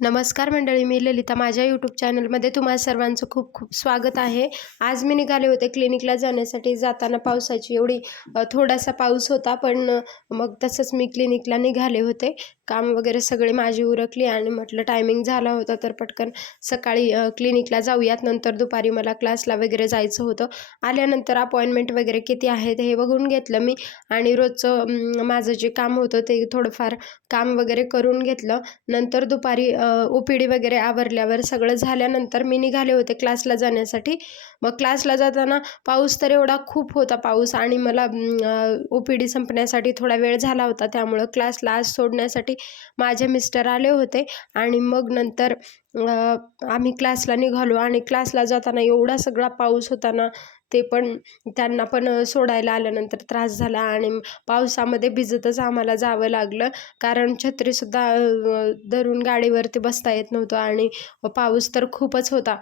नमस्कार मंडळी मी ललिता. माझ्या यूट्यूब चॅनलमध्ये तुम्हा सर्वांचं खूप खूप स्वागत आहे. आज मी निघाले होते क्लिनिकला जाण्यासाठी. जाताना पावसाची एवढी थोडासा पाऊस होता पण मग तसंच मी क्लिनिकला निघाले होते. काम वगैरे सगळे माझी उरकली आणि म्हटलं टायमिंग झाला होता तर पटकन सकाळी क्लिनिकला जाऊयात. नंतर दुपारी मला क्लासला वगैरे जायचं होतं. आल्यानंतर अपॉइंटमेंट वगैरे किती आहेत हे बघून घेतलं मी आणि रोजचं माझं जे काम होतं ते थोडंफार काम वगैरे करून घेतलं. नंतर दुपारी ओ पी डी वगैरे आवरल्यावर सगळं झाल्यानंतर मी निघाले होते क्लासला जाण्यासाठी. मग क्लासला जाताना पाऊस तर एवढा खूप होता पाऊस आणि मला ओ पी डी संपण्यासाठी थोडा वेळ झाला होता. त्यामुळं क्लासला आज सोडण्यासाठी माझे मिस्टर आले होते आणि मग नंतर आम्ही क्लासला निघालो आणि क्लासला जाताना एवढा सगळा पाऊस होता ना ते पण त्यांना पण सोडायला आल्यानंतर त्रास झाला आणि पावसामध्ये भिजतच आम्हाला जावं लागलं. कारण छत्रीसुद्धा धरून गाडीवरती बसता येत नव्हतं आणि पाऊस तर खूपच होता.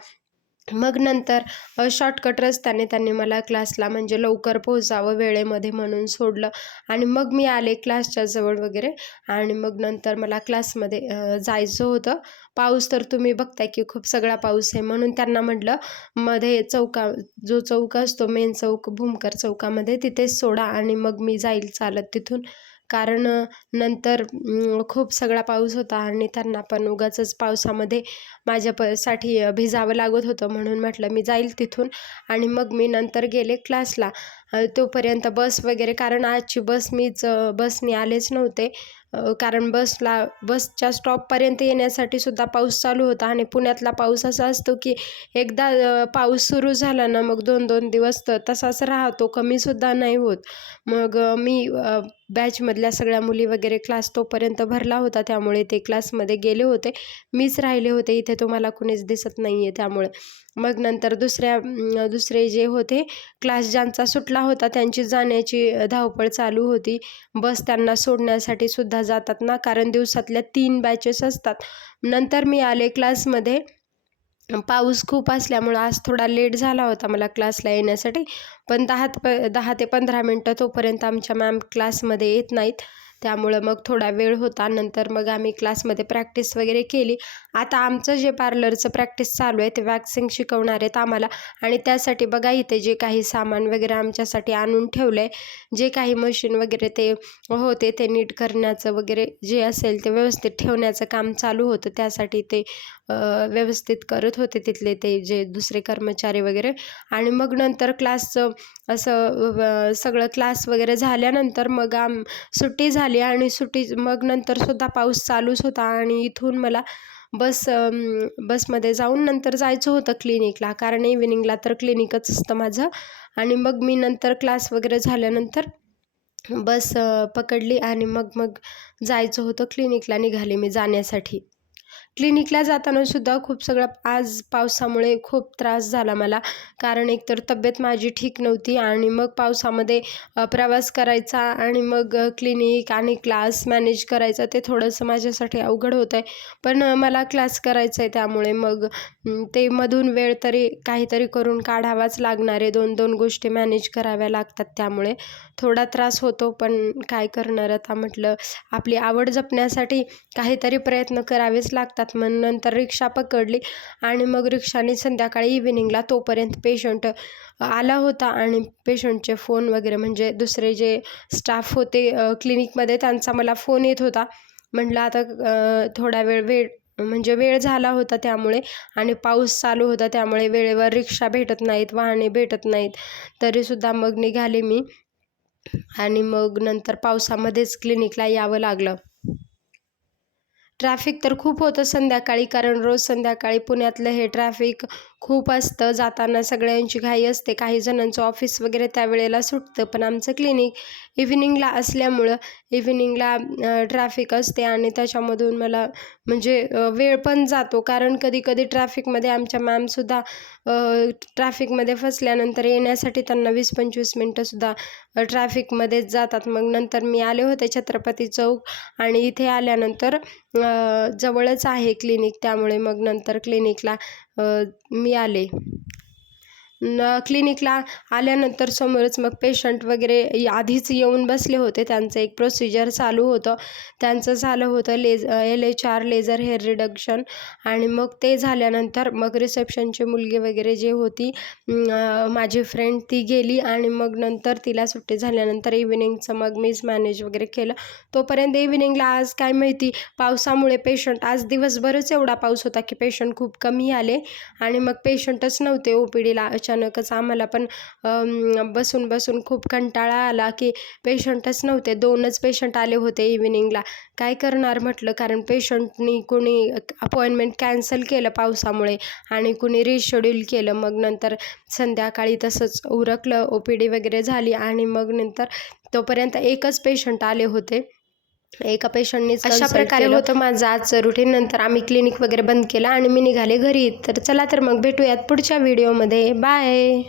मग नंतर शॉर्टकट रस्त्याने त्यांनी मला क्लासला म्हणजे लवकर पोहोचावं वेळेमध्ये म्हणून सोडलं. आणि मग मी आले क्लासच्या जवळ वगैरे. आणि मग नंतर मला क्लासमध्ये जायचं होतं. पाऊस तर तुम्ही बघताय की खूप सगळा पाऊस आहे म्हणून त्यांना म्हटलं मध्ये चौका जो चौक असतो मेन चौक भूमकर चौकामध्ये तिथेच सोडा आणि मग मी जाईल चालत तिथून. कारण नंतर खूप सगळा पाऊस होता आणि त्यांना पण उगाचच पावसामध्ये माझ्या प साठी भिजावं लागत होतं म्हणून म्हटलं मी जाईल तिथून आणि मग मी नंतर गेले क्लासला तोपर्यंत बस वगैरे कारण आजची बस मीच बसने आलेच नव्हते. कारण बसला बसच्या स्टॉपपर्यंत येण्यासाठी सुद्धा पाऊस चालू होता आणि पुण्यातला पाऊस असा असतो की एकदा पाऊस सुरू झाला ना मग दोन दोन दिवस तर तसाच राहतो कमीसुद्धा नाही होत. मग मी बॅचमधल्या सगळ्या मुली वगैरे क्लास तोपर्यंत भरला होता त्यामुळे ते क्लासमध्ये गेले होते. मीच राहिले होते इथे तुम्हाला कुणीच दिसत नाही आहे त्यामुळे. मग नंतर दुसऱ्या दुसरे जे होते क्लास ज्यांचा सुटला होता त्यांची जाण्याची धावपळ चालू होती. बस त्यांना सोडण्यासाठी सुद्धा जातात ना कारण दिवसातल्या तीन बॅचेस असतात. नंतर मी आले क्लासमध्ये पाऊस खूप असल्यामुळं आज थोडा लेट झाला होता मला क्लासला येण्यासाठी. पण दहा प दहा ते पंधरा मिनटं तोपर्यंत आमच्या मॅम क्लासमध्ये येत नाहीत. त्यामुळं मग थोडा वेळ होता. नंतर मग आम्ही क्लासमध्ये प्रॅक्टिस वगैरे केली. आता आमचं जे पार्लरचं प्रॅक्टिस चालू आहे ते वॅक्सिंग शिकवणार आहेत आम्हाला. आणि त्यासाठी बघा इथे जे काही सामान वगैरे आमच्यासाठी आणून ठेवलं आहे जे काही मशीन वगैरे ते होते ते नीट करण्याचं वगैरे जे असेल ते व्यवस्थित ठेवण्याचं काम चालू होतं. त्यासाठी ते व्यवस्थित करत होते तिथले ते जे दुसरे कर्मचारी वगैरे. आणि मग नंतर क्लासचं असं सगळं क्लास वगैरे झाल्यानंतर मग आम सुट्टी झाली. आणि सुट्टी मग नंतरसुद्धा पाऊस चालूच होता आणि इथून मला बस बसमध्ये जाऊन नंतर जायचं होतं क्लिनिकला कारण इव्हिनिंगला तर क्लिनिकच असतं माझं. आणि मग मी नंतर क्लास वगैरे झाल्यानंतर बस पकडली आणि मग मग जायचं होतं क्लिनिकला निघाले मी जाण्यासाठी. क्लिनिकला जाताना सुद्धा खूप सगळं आज पावसामुळे खूप त्रास झाला मला. कारण एकतर तब्येत माझी ठीक नव्हती आणि मग पावसामध्ये प्रवास करायचा आणि मग क्लिनिक आणि क्लास मॅनेज करायचा ते थोडंसं माझ्यासाठी अवघड होतं आहे पण मला क्लास करायचा आहे त्यामुळे मग ते मधून वेळ तरी काहीतरी करून काढावाच लागणार आहे. दोन दोन गोष्टी मॅनेज कराव्या लागतात त्यामुळे. थोडा त्रास होतो पण काय करणार आता म्हटलं आपली आवड जपण्यासाठी काहीतरी प्रयत्न करावेच लागतात. म्हणून नंतर रिक्षा पकडली आणि मग रिक्षाने संध्याकाळी इव्हिनिंगला तोपर्यंत पेशंट आला होता आणि पेशंटचे फोन वगैरे म्हणजे दुसरे जे स्टाफ होते क्लिनिकमध्ये त्यांचा मला फोन येत होता. म्हटलं आता थोडा वेळ वेळ म्हणजे वेळ झाला होता त्यामुळे आणि पाऊस चालू होता त्यामुळे वेळेवर रिक्षा भेटत नाहीत वाहने भेटत नाहीत. तरीसुद्धा मग निघाले मी आणि मग नंतर पावसामध्येच क्लिनिकला यावं लागलं. ट्रॅफिक तर खूप होतं संध्याकाळी कारण रोज संध्याकाळी पुण्यातलं हे ट्रॅफिक खूप असतं. जाताना सगळ्यांची घाई असते. काही जणांचं ऑफिस वगैरे त्यावेळेला सुटतं. पण आमचं क्लिनिक इव्हिनिंगला असल्यामुळं इव्हिनिंगला ट्रॅफिक असते आणि त्याच्यामधून मला म्हणजे वेळ पण जातो. कारण कधी कधी ट्रॅफिकमध्ये आमच्या मॅमसुद्धा ट्रॅफिकमध्ये फसल्यानंतर येण्यासाठी त्यांना वीस पंचवीस मिनटंसुद्धा ट्रॅफिकमध्येच जातात. मग नंतर मी आले होते छत्रपती चौक आणि इथे आल्यानंतर जवळच आहे क्लिनिक त्यामुळे मग नंतर क्लिनिकला मी आले. न क्लिनिकला आल्यानंतर समोरच मग पेशंट वगैरे आधीच येऊन बसले होते. त्यांचं एक प्रोसिजर चालू होतं. त्यांचं झालं होतं Lay's L H R laser hair reduction आणि मग ते झाल्यानंतर मग रिसेप्शनची मुलगी वगैरे जे होती माझी फ्रेंड ती गेली आणि मग नंतर तिला सुट्टी झाल्यानंतर इव्हिनिंगचं मग मीच मॅनेज वगैरे केलं. तोपर्यंत इव्हिनिंगला आज काय माहिती पावसामुळे पेशंट आज दिवसभरच एवढा पाऊस होता की पेशंट खूप कमी आले. आणि मग पेशंटच नव्हते ओ पी डीला अचानकच आम्हाला पण बसून बसून खूप कंटाळा आला की पेशंटच नव्हते. दोनच पेशंट आले होते इव्हिनिंगला काय करणार म्हटलं? कारण पेशंटनी कुणी अपॉइंटमेंट कॅन्सल केलं पावसामुळे आणि कुणी रिशेड्यूल केलं. मग नंतर संध्याकाळी तसंच उरकलं ओ पी डी वगैरे झाली आणि मग नंतर तोपर्यंत एकच पेशंट आले होते. एका पेशंटनीच अशा प्रकारे होतं माझं आजचं रुटीन नंतर आम्ही क्लिनिक वगैरे बंद केलं आणि मी निघाले घरी. तर चला तर मग भेटूयात पुढच्या व्हिडिओमध्ये बाय